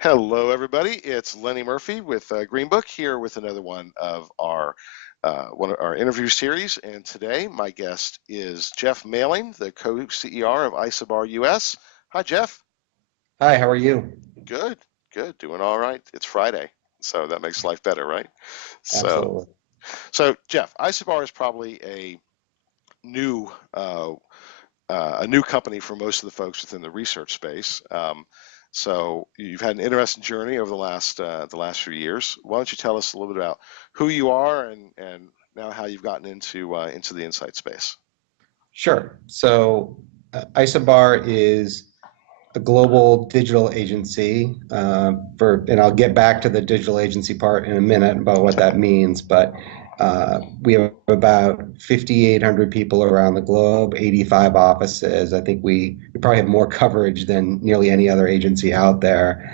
Hello, everybody. It's Lenny Murphy with Green Book here with another one of our interview series. And today, my guest is Jeff Mailing, the co-CER of Isobar US. Hi, Jeff. Hi, how are you? Good, good, doing all right. It's Friday, so that makes life better, right? So, Absolutely. so Jeff, Isobar is probably new uh, a new company for most of the folks within the research space. So you've had an interesting journey over the last few years. Why don't you tell us a little bit about who you are and now how you've gotten into the insight space? Sure. Isobar is a global digital agency and I'll get back to the digital agency part in a minute about what that means, but we have about 5,800 people around the globe, 85 offices. I think we probably have more coverage than nearly any other agency out there.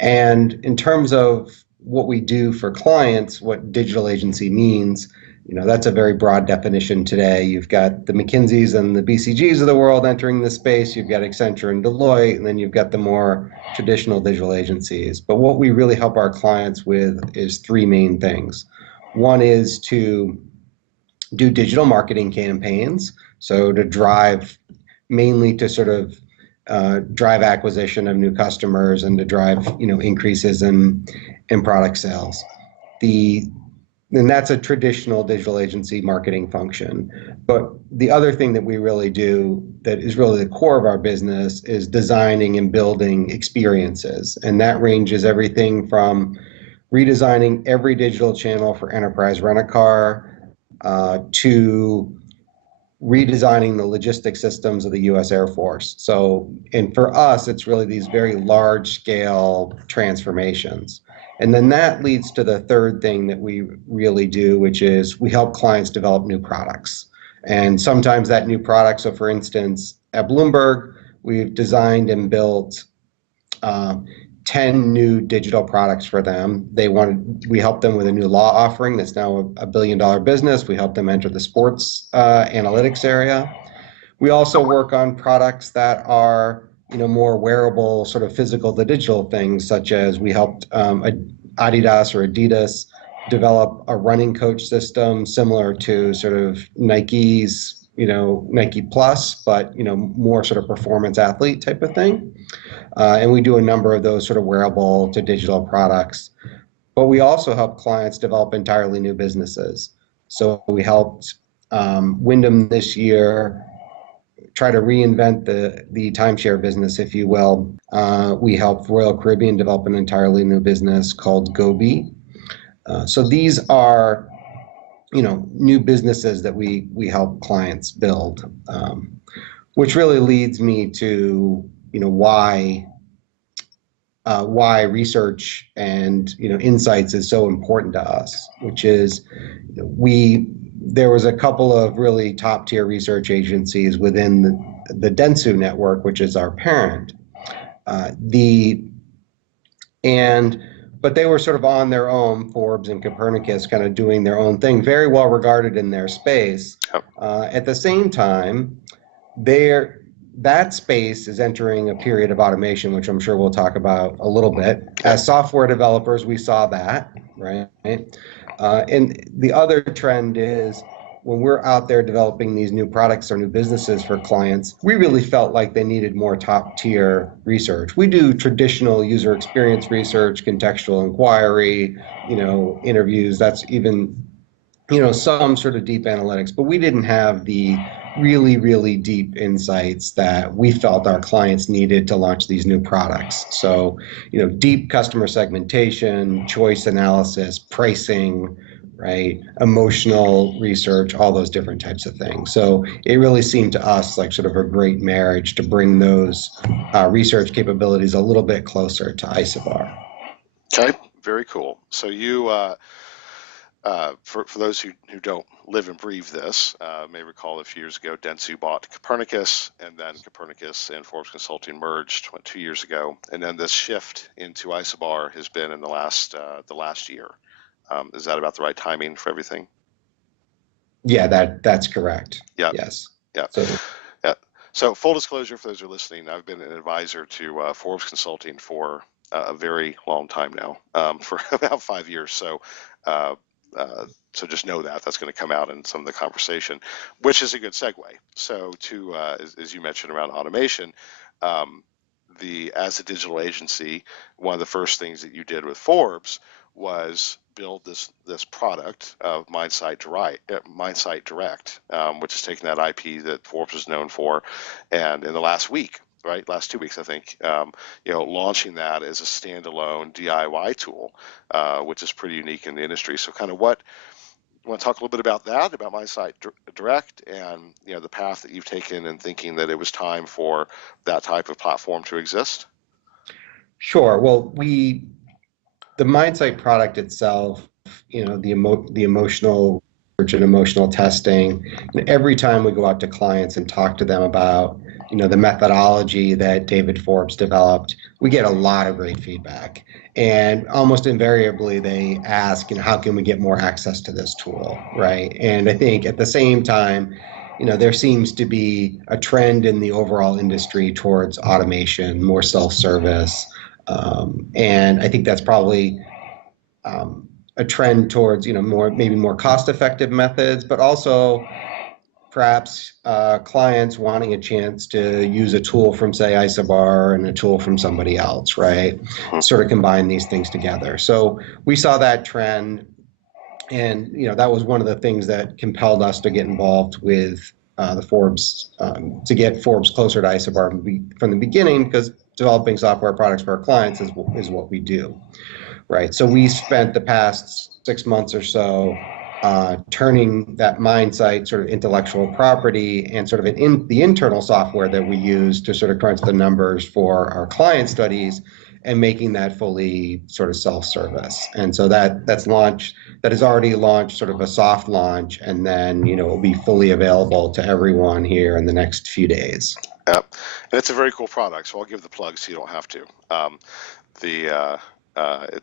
And in terms of what we do for clients, what digital agency means, that's a very broad definition today. You've got the McKinseys and the BCGs of the world entering the space. You've got Accenture and Deloitte, and then you've got the more traditional digital agencies. But what we really help our clients with is three main things. One is to do digital marketing campaigns, so to drive mainly to sort of drive acquisition of new customers and to drive increases in product sales. The and that's a traditional digital agency marketing function. But the other thing that we really do that is really the core of our business is designing and building experiences. And that ranges everything from redesigning every digital channel for enterprise rent-a-car to redesigning the logistics systems of the U.S. Air Force. And for us, it's really these very large scale transformations. And then that leads to the third thing that we really do, which is we help clients develop new products. And sometimes that new product, so for instance, at Bloomberg, we've designed and built uh, 10 new digital products for them. We helped them with a new law offering that's now a billion-dollar business. We helped them enter the sports analytics area. We also work on products that are more wearable, sort of physical to digital things, such as we helped Adidas or Adidas develop a running coach system similar to sort of Nike's, Nike Plus, but more sort of performance athlete type of thing. And we do a number of those sort of wearable to digital products. But we also help clients develop entirely new businesses. So we helped Wyndham this year try to reinvent the timeshare business, if you will. We helped Royal Caribbean develop an entirely new business called Gobi. So these are, new businesses that we help clients build, which really leads me to, why research and insights is so important to us, which is there was a couple of really top tier research agencies within the Dentsu network, which is our parent. The and But they were sort of on their own, Forbes and Copernicus, kind of doing their own thing, very well regarded in their space. At the same time, that space is entering a period of automation, which I'm sure we'll talk about a little bit. As software developers, we saw that, right? And the other trend is when we're out there developing these new products or new businesses for clients, we really felt like they needed more top tier research. We do traditional user experience research, contextual inquiry, interviews. That's even some sort of deep analytics, but we didn't have the really, really deep insights that we felt our clients needed to launch these new products. So, deep customer segmentation, choice analysis, pricing, right, emotional research, all those different types of things. So it really seemed to us like sort of a great marriage to bring those research capabilities a little bit closer to Isobar. Okay, very cool. So for those who don't live and breathe this, may recall a few years ago, Dentsu bought Copernicus, and then Copernicus and Forbes Consulting merged 2 years ago, and then this shift into Isobar has been in the last year. Is that about the right timing for everything? Yeah, that's correct. Yeah, Yes. yeah, So yeah. So full disclosure for those who are listening, I've been an advisor to Forbes Consulting for a very long time now, for about 5 years. So, uh, so just know that that's going to come out in some of the conversation, which is a good segue. So to as you mentioned around automation, um, as a digital agency, one of the first things that you did with Forbes was build this product of Mindsight Direct, which is taking that IP that Forbes is known for, and in the last week, right, last 2 weeks, I think, launching that as a standalone DIY tool, which is pretty unique in the industry. So, kind of what you want to talk a little bit about that, about Mindsight Direct, and the path that you've taken in thinking that it was time for that type of platform to exist. Sure. Well, the Mindsight product itself, the emotional research and emotional testing, and every time we go out to clients and talk to them about, the methodology that David Forbes developed, we get a lot of great feedback. And almost invariably, they ask, how can we get more access to this tool, right? And I think at the same time, there seems to be a trend in the overall industry towards automation, more self-service. And I think that's probably a trend towards maybe more cost-effective methods, but also perhaps clients wanting a chance to use a tool from, say, Isobar and a tool from somebody else, right? Sort of combine these things together. So we saw that trend, and that was one of the things that compelled us to get involved with the Forbes, to get Forbes closer to Isobar from the beginning, because developing software products for our clients is what we do, right? So we spent the past 6 months or so turning that Mindsight sort of intellectual property and sort of the internal software that we use to sort of crunch the numbers for our client studies, and making that fully sort of self-service. And so that has already launched, sort of a soft launch, and then it will be fully available to everyone here in the next few days. Yeah, and it's a very cool product, so I'll give the plug so you don't have to.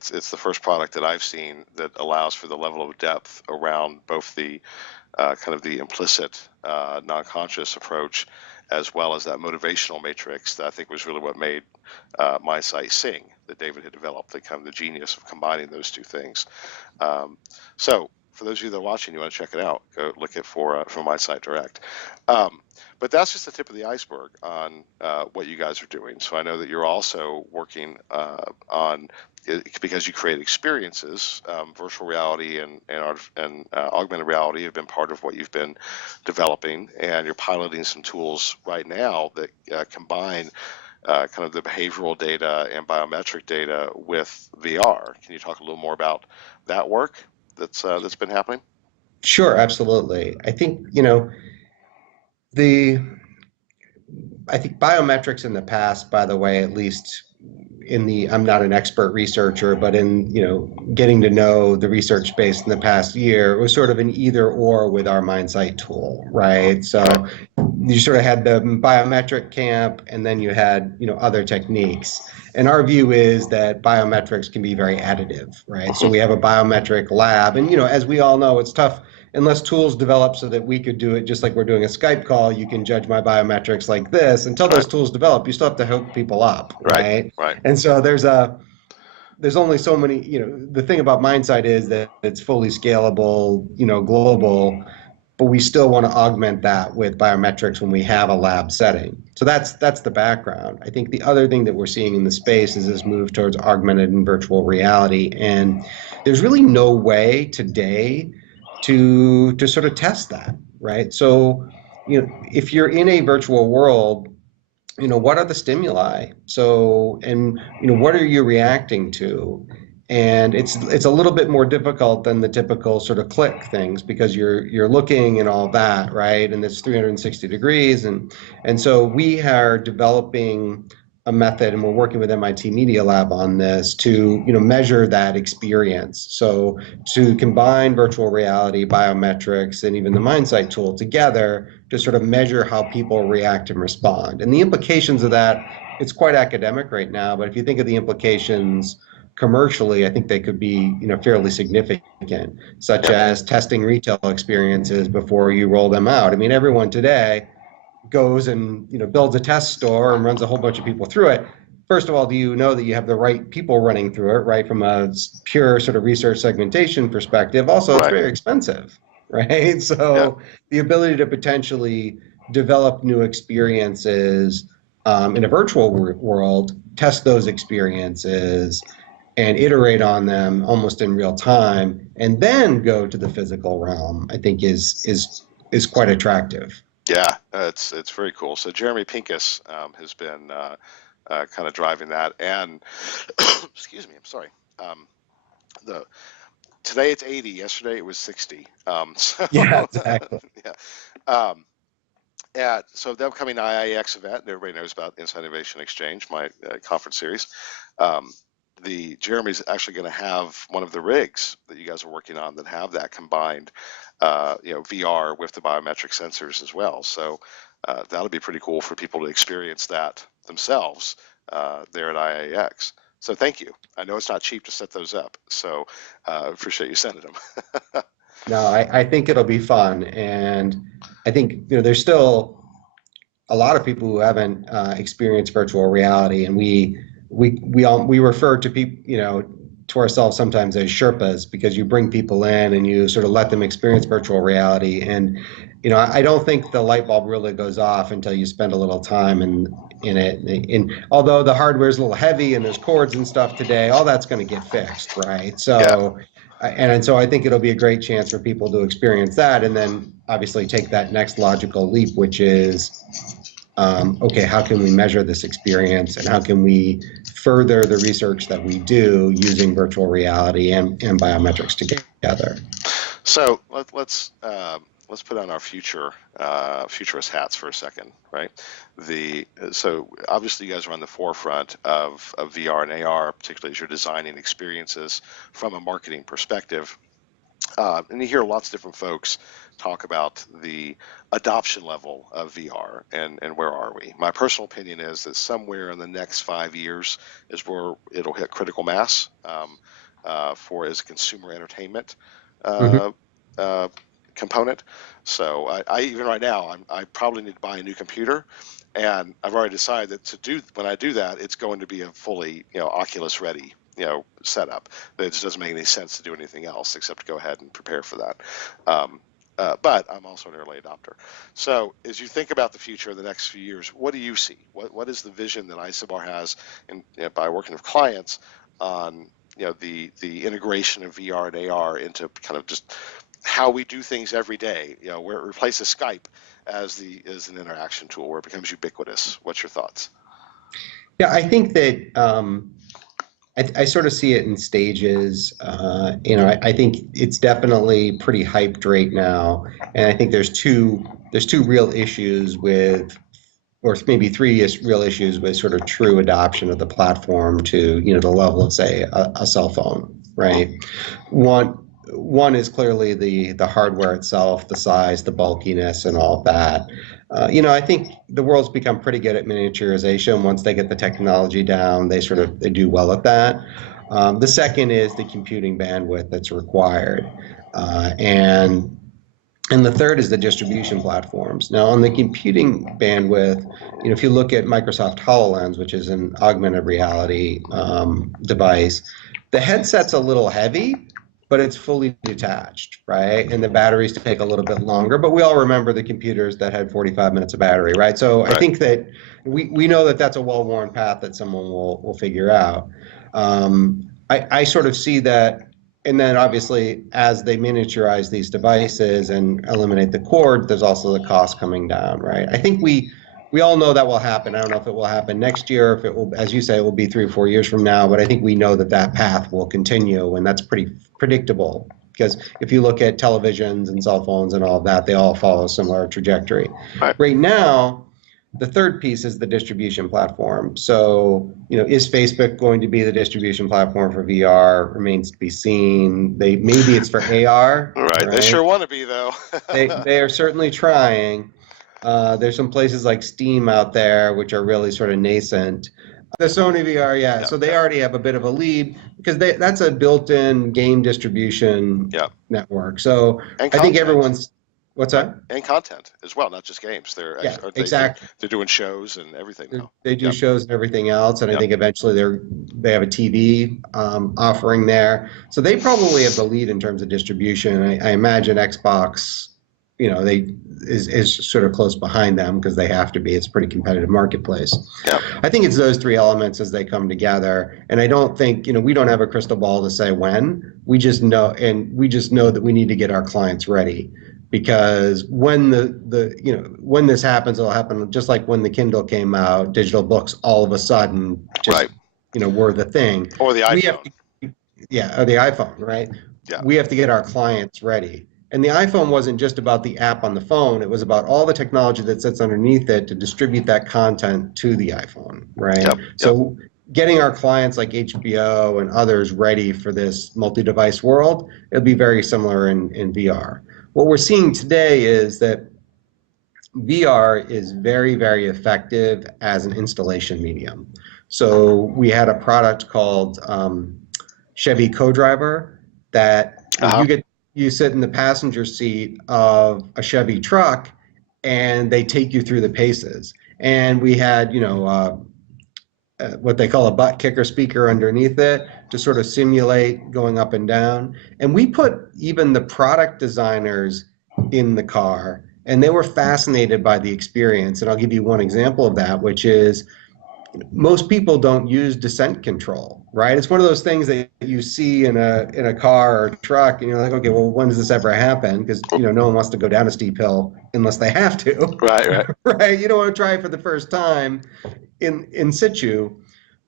It's the first product that I've seen that allows for the level of depth around both the kind of the implicit, non-conscious approach, as well as that motivational matrix that I think was really what made Mindsight sing, that David had developed, the genius of combining those two things. So for those of you that are watching, you want to check it out, go look at for Mindsight Direct. But that's just the tip of the iceberg on what you guys are doing. So I know that you're also working on, because you create experiences, virtual reality and augmented reality have been part of what you've been developing, and you're piloting some tools right now that combine kind of the behavioral data and biometric data with VR. Can you talk a little more about that work that's been happening? Sure, absolutely. I think I think biometrics in the past, by the way, at least I'm not an expert researcher, but in getting to know the research space in the past year, it was sort of an either or with our Mindsight tool, right? So you sort of had the biometric camp, and then you had other techniques. And our view is that biometrics can be very additive, right? So we have a biometric lab, and as we all know, it's tough unless tools develop so that we could do it just like we're doing a Skype call. You can judge my biometrics like this. Until those tools develop, you still have to hook people up, right? Right. And so there's only so many. The thing about Mindsight is that it's fully scalable, global, but we still want to augment that with biometrics when we have a lab setting. So that's the background. I think the other thing that we're seeing in the space is this move towards augmented and virtual reality, and there's really no way today to sort of test that, right? So, if you're in a virtual world, what are the stimuli? So, and what are you reacting to? And it's a little bit more difficult than the typical sort of click things, because you're looking and all that, right? And it's 360 degrees, and so we are developing a method, and we're working with MIT Media Lab on this to measure that experience. So to combine virtual reality, biometrics, and even the Mindsight tool together to sort of measure how people react and respond. And the implications of that, it's quite academic right now, but if you think of the implications commercially, I think they could be fairly significant, such as testing retail experiences before you roll them out. I mean, everyone today goes and builds a test store and runs a whole bunch of people through it. first of all, do you know that you have the right people running through it, right? From a pure sort of research segmentation perspective. Also, it's Right. very expensive, right? So the ability to potentially develop new experiences in a virtual world, test those experiences, and iterate on them almost in real time, and then go to the physical realm, I think is quite attractive. Yeah, it's very cool. So Jeremy Pincus has been kind of driving that, and excuse me, I'm sorry. The Today it's 80. Yesterday it was 60. So Yeah, exactly. yeah. So the upcoming IIEX event, everybody knows about Inside Innovation Exchange, my conference series. The Jeremy's actually going to have one of the rigs that you guys are working on that have that combined, VR with the biometric sensors as well. So that'll be pretty cool for people to experience that themselves there at IIEX. So thank you. I know it's not cheap to set those up, so appreciate you sending them. No, I think it'll be fun, and I think there's still a lot of people who haven't experienced virtual reality, and we refer to people to ourselves sometimes as Sherpas, because you bring people in and you sort of let them experience virtual reality, and I don't think the light bulb really goes off until you spend a little time in it. And although the hardware is a little heavy and there's cords and stuff today, all that's going to get fixed, right? So. Yeah. And so I think it'll be a great chance for people to experience that, and then obviously take that next logical leap, which is, okay, how can we measure this experience, and how can we further the research that we do using virtual reality and biometrics together? So let's put on our futurist hats for a second, right? So obviously you guys are on the forefront of VR and AR, particularly as you're designing experiences from a marketing perspective. And you hear lots of different folks talk about the adoption level of VR and where are we. My personal opinion is that somewhere in the next 5 years is where it'll hit critical mass for as a consumer entertainment Mm-hmm. component. So I even right now, I probably need to buy a new computer, and I've already decided that when I do that, it's going to be a fully Oculus ready setup. It just doesn't make any sense to do anything else except to go ahead and prepare for that. But I'm also an early adopter. So as you think about the future of the next few years, what do you see? What is the vision that Isobar has by working with clients on the integration of VR and AR into kind of just how we do things every day, where it replaces Skype as an interaction tool, where it becomes ubiquitous? What's your thoughts? Yeah, I think that I sort of see it in stages. I think it's definitely pretty hyped right now, and I think there's two real issues with, or maybe three real issues with sort of true adoption of the platform to the level of, say, a cell phone, right? One is clearly the hardware itself, the size, the bulkiness, and all of that. I think the world's become pretty good at miniaturization. Once they get the technology down, they do well at that. The second is the computing bandwidth that's required, and the third is the distribution platforms. Now, on the computing bandwidth, if you look at Microsoft HoloLens, which is an augmented reality device, the headset's a little heavy, but it's fully detached, right? And the batteries take a little bit longer, but we all remember the computers that had 45 minutes of battery, right? So Right. I think that we know that that's a well-worn path that someone will figure out. I sort of see that, and then obviously as they miniaturize these devices and eliminate the cord, there's also the cost coming down, right? I think we all know that will happen. I don't know if it will happen next year, if it will, as you say, it will be 3 or 4 years from now, but I think we know that path will continue, and that's pretty predictable, because if you look at televisions and cell phones and all of that, they all follow a similar trajectory. Right. Right now, the third piece is the distribution platform. So, is Facebook going to be the distribution platform for VR? Remains to be seen. Maybe it's for AR. Right. They sure want to be, though. They are certainly trying. There's some places like Steam out there which are really sort of nascent. The Sony VR, yeah. So they already have a bit of a lead, because that's a built-in game distribution network. So And I think content. everyone's What's right? that? And content as well, not just games. They're Yeah, actually, exactly. they're doing shows and everything now. They do Yep, shows and everything else, and I yep, think eventually they have a TV offering there. So they probably have the lead in terms of distribution. I imagine Xbox, they is sort of close behind them because they have to be. It's a pretty competitive marketplace. yep. I think it's those three elements as they come together. And I don't think, we don't have a crystal ball to say when. We just know that we need to get our clients ready. Because when when this happens, it'll happen just like when the Kindle came out, digital books all of a sudden just, Right. were the thing. Or the We have iPhone. to, yeah, or the iPhone, right? Yeah, We have to get our clients ready. And the iPhone wasn't just about the app on the phone, it was about all the technology that sits underneath it to distribute that content to the iPhone, right? yep, yep. So getting our clients like HBO and others ready for this multi-device world, it'll be very similar in VR. What we're seeing today is that VR is very, very effective as an installation medium. So we had a product called Chevy Co-Driver that Uh-huh. you sit in the passenger seat of a Chevy truck and they take you through the paces. And we had, what they call a butt kicker speaker underneath it to sort of simulate going up and down. And we put even the product designers in the car, and they were fascinated by the experience. And I'll give you one example of that, which is most people don't use descent control, right? It's one of those things that you see in a car or truck, and you're like, okay, well, when does this ever happen? Because no one wants to go down a steep hill unless they have to, Right, right. right? You don't want to try it for the first time in situ.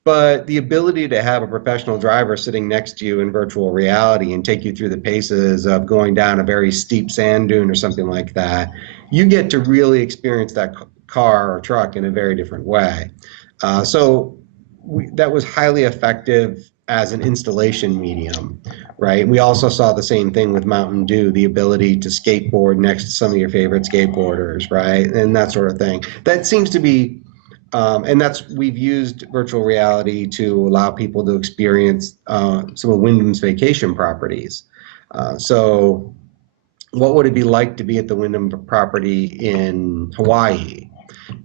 But the ability to have a professional driver sitting next to you in virtual reality and take you through the paces of going down a very steep sand dune or something like that, you get to really experience that car or truck in a very different way. That was highly effective as an installation medium, right? We also saw the same thing with Mountain Dew, the ability to skateboard next to some of your favorite skateboarders, right? And that sort of thing. That seems to be and we've used virtual reality to allow people to experience some of Wyndham's vacation properties. So what would it be like to be at the Wyndham property in Hawaii?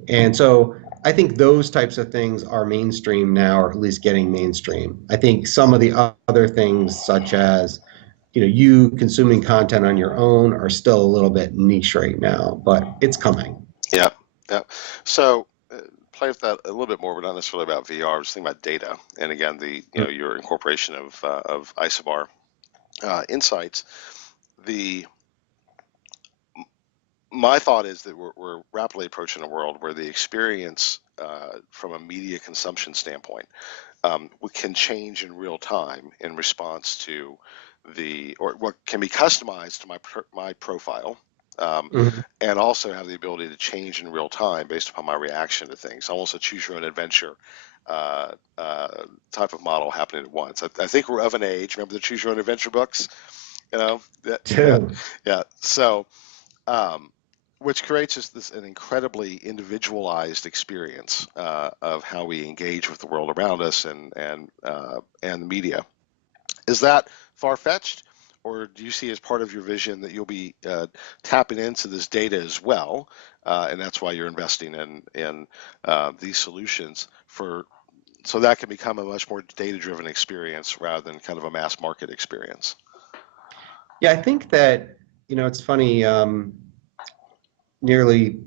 And so I think those types of things are mainstream now, or at least getting mainstream. I think some of the other things, such as you consuming content on your own, are still a little bit niche right now, but it's coming. Yeah, yeah. So play with that a little bit more, but not necessarily about VR. I was thinking about data, and again, your incorporation of Isobar insights. My thought is that we're rapidly approaching a world where the experience from a media consumption standpoint can change in real time in response to or what can be customized to my profile, and also have the ability to change in real time based upon my reaction to things. Almost a choose your own adventure type of model happening at once. I think we're of an age. Remember the choose your own adventure books? Yeah, yeah. So. Which creates an incredibly individualized experience of how we engage with the world around us and the media. Is that far-fetched, or do you see as part of your vision that you'll be tapping into this data as well, and that's why you're investing in these solutions so that can become a much more data-driven experience rather than kind of a mass market experience? Yeah, I think that it's funny. Nearly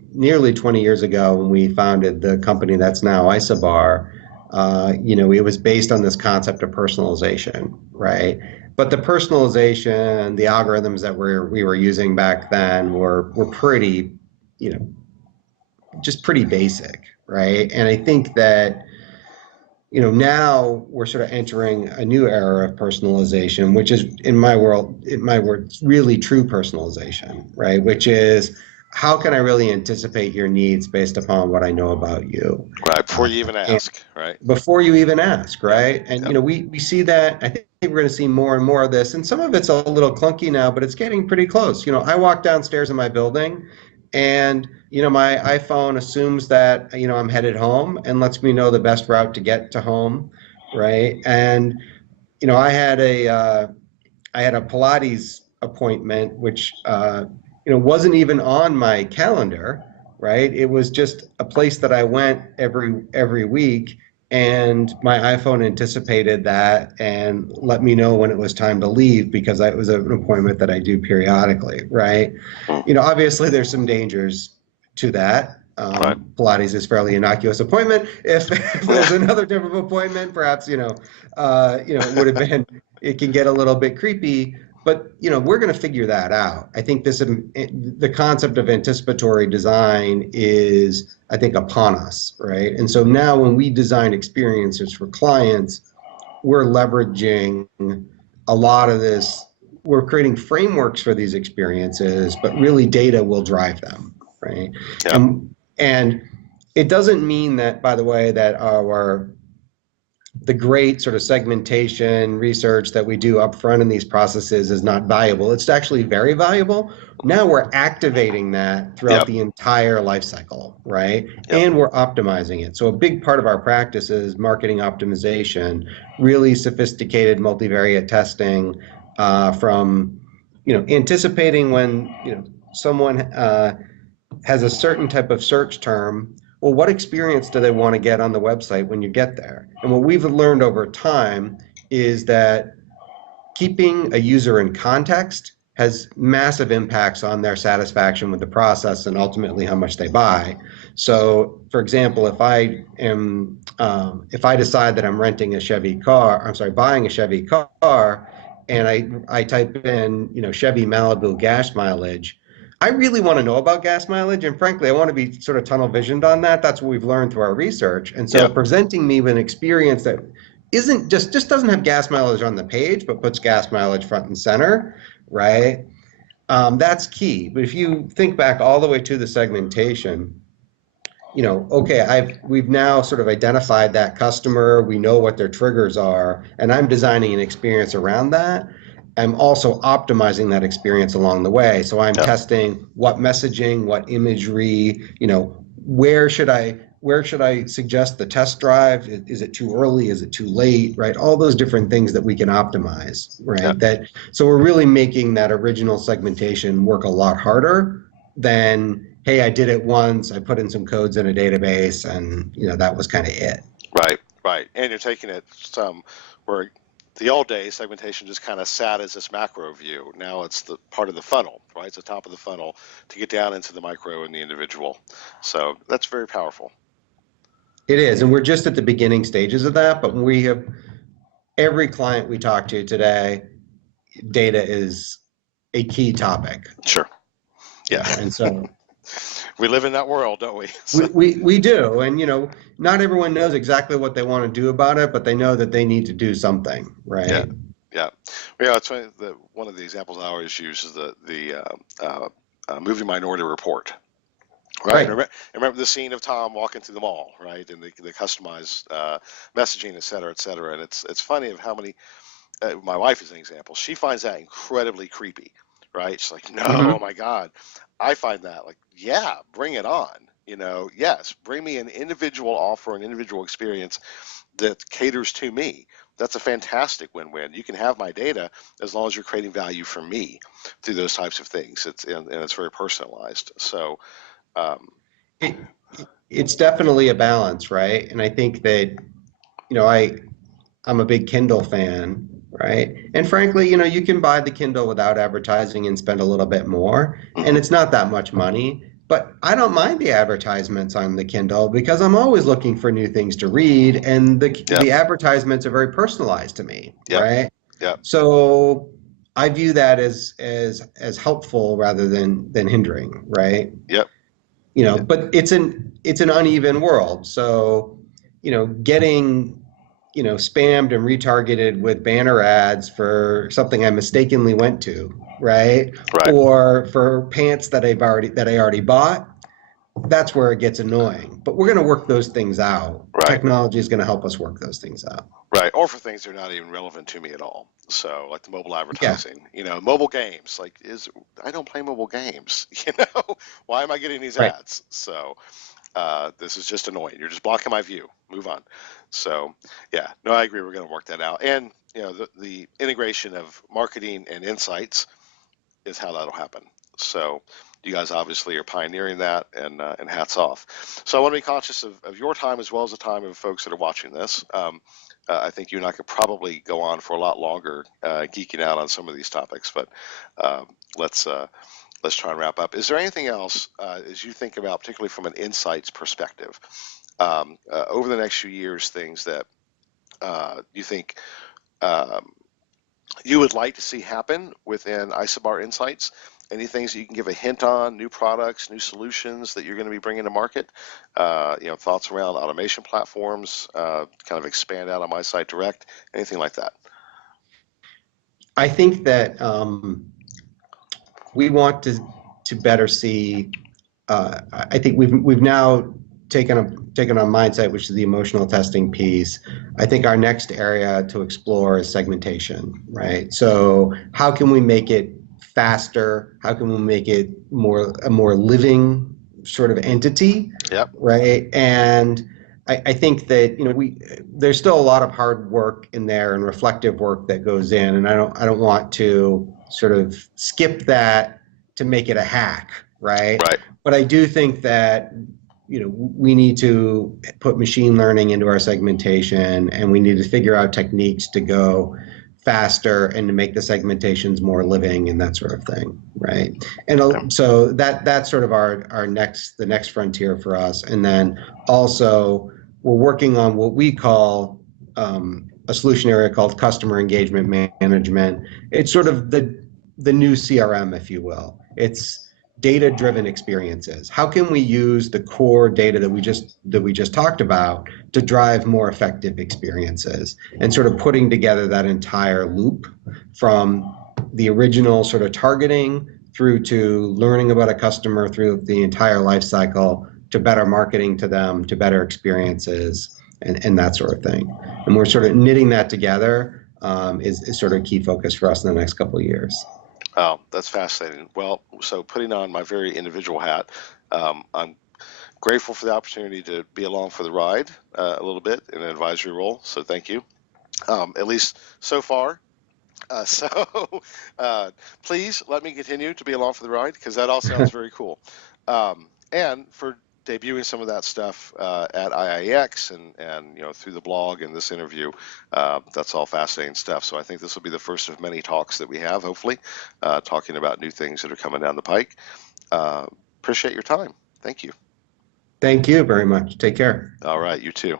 20 years ago, when we founded the company that's now Isobar, it was based on this concept of personalization, right? But the personalization, the algorithms that we were using back then were pretty, just pretty basic, right? And I think that now we're sort of entering a new era of personalization, which is in my word, really true personalization, right? Which is, how can I really anticipate your needs based upon what I know about you? Right, before you even ask, right? Before you even ask, right? Yep. And we see that. I think we're going to see more and more of this, and some of it's a little clunky now, but it's getting pretty close. I walk downstairs in my building, and my iPhone assumes that I'm headed home and lets me know the best route to get to home, right? And I had a Pilates appointment, which wasn't even on my calendar, right? It was just a place that I went every week, and my iPhone anticipated that and let me know when it was time to leave because it was an appointment that I do periodically, right? Mm. Obviously there's some dangers to that. Right. Pilates is fairly innocuous appointment. If it was another type of appointment, perhaps it would have been. It can get a little bit creepy, but we're going to figure that out. I think the concept of anticipatory design is, I think, upon us, right? And so now when we design experiences for clients, we're leveraging a lot of this. We're creating frameworks for these experiences, but really data will drive them, right? Yeah. And it doesn't mean that, by the way, that the great sort of segmentation research that we do up front in these processes is not valuable. It's actually very valuable. Now we're activating that throughout Yep. the entire life cycle, right? Yep. And we're optimizing it. So a big part of our practice is marketing optimization, really sophisticated multivariate testing, from anticipating when someone has a certain type of search term. Well, what experience do they want to get on the website when you get there? And what we've learned over time is that keeping a user in context has massive impacts on their satisfaction with the process and ultimately how much they buy. So, for example, if I decide that I'm renting a Chevy car, I'm sorry, buying a Chevy car, and I type in, Chevy Malibu gas mileage, I really want to know about gas mileage, and frankly, I want to be sort of tunnel visioned on that. That's what we've learned through our research. And so, Yep. presenting me with an experience that isn't just doesn't have gas mileage on the page, but puts gas mileage front and center, right? That's key. But if you think back all the way to the segmentation, okay, we've now sort of identified that customer. We know what their triggers are, and I'm designing an experience around that. I'm also optimizing that experience along the way. So I'm Yep. testing what messaging, what imagery, where should I suggest the test drive? Is it too early? Is it too late? Right? All those different things that we can optimize, right? Yep. So we're really making that original segmentation work a lot harder than, hey, I did it once, I put in some codes in a database, and that was kind of it. Right. Right. And you're taking it where the old days segmentation just kind of sat as this macro view. Now it's the part of the funnel, right? It's the top of the funnel to get down into the micro and the individual. So that's very powerful. It is, and we're just at the beginning stages of that, but we have every client we talk to today, data is a key topic. Sure. Yeah. And so we live in that world, don't we? So. We do, and not everyone knows exactly what they want to do about it, but they know that they need to do something, right? Yeah. Yeah. Well, it's one of the examples I always use is the movie Minority Report. Right. Remember the scene of Tom walking through the mall, right? And the customized messaging, et cetera, et cetera. And it's funny of how many, my wife is an example. She finds that incredibly creepy, right? She's like, no, oh my God. I find that like, yeah, bring it on. Yes, bring me an individual offer, an individual experience that caters to me. That's a fantastic win-win. You can have my data as long as you're creating value for me through those types of things. And it's very personalized. So, it's definitely a balance, right? And I think that, I'm a big Kindle fan, right? And frankly, you can buy the Kindle without advertising and spend a little bit more, and it's not that much money. But I don't mind the advertisements on the Kindle because I'm always looking for new things to read, and the advertisements are very personalized to me, right? Yeah. So I view that as helpful rather than hindering, right? Yep. But it's an uneven world. So, getting spammed and retargeted with banner ads for something I mistakenly went to, right? Or for pants that I already bought, that's where it gets annoying. But we're going to work those things out. Right. Technology is going to help us work those things out. Right. Or for things that are not even relevant to me at all. So like the mobile advertising, mobile games, I don't play mobile games, why am I getting these ads? So this is just annoying. You're just blocking my view. Move on. So yeah, no, I agree. We're going to work that out. And the integration of marketing and insights is how that'll happen. So you guys obviously are pioneering that, and hats off. So I want to be conscious of your time as well as the time of folks that are watching this. I think you and I could probably go on for a lot longer geeking out on some of these topics, but let's try and wrap up. Is there anything else as you think about, particularly from an insights perspective, over the next few years, things that you think you would like to see happen within Isobar Insights? Any things that you can give a hint on, new products, new solutions that you're going to be bringing to market? Thoughts around automation platforms, kind of expand out on My Site Direct, anything like that? I think that we want to better see. I think we've now taken on mindset, which is the emotional testing piece. I think our next area to explore is segmentation, right? So how can we make it faster? How can we make it a more living sort of entity? Yep. Right. And I think that there's still a lot of hard work in there and reflective work that goes in, and I don't want to sort of skip that to make it a hack, right? Right. But I do think that we need to put machine learning into our segmentation, and we need to figure out techniques to go faster and to make the segmentations more living and that sort of thing, right? And so that's sort of the next frontier for us. And then also we're working on what we call a solution area called customer engagement management. It's sort of the new CRM, if you will. It's data-driven experiences. How can we use the core data that we just talked about to drive more effective experiences, and sort of putting together that entire loop from the original sort of targeting through to learning about a customer through the entire life cycle, to better marketing to them, to better experiences, and that sort of thing. And we're sort of knitting that together is sort of a key focus for us in the next couple of years. Oh, that's fascinating. Well, so putting on my very individual hat, I'm grateful for the opportunity to be along for the ride a little bit in an advisory role. So thank you, at least so far. Please let me continue to be along for the ride, because that all sounds very cool. And for debuting some of that stuff at IIEX and through the blog and this interview, that's all fascinating stuff. So I think this will be the first of many talks that we have, hopefully, talking about new things that are coming down the pike. Appreciate your time. Thank you. Thank you very much. Take care. All right, you too.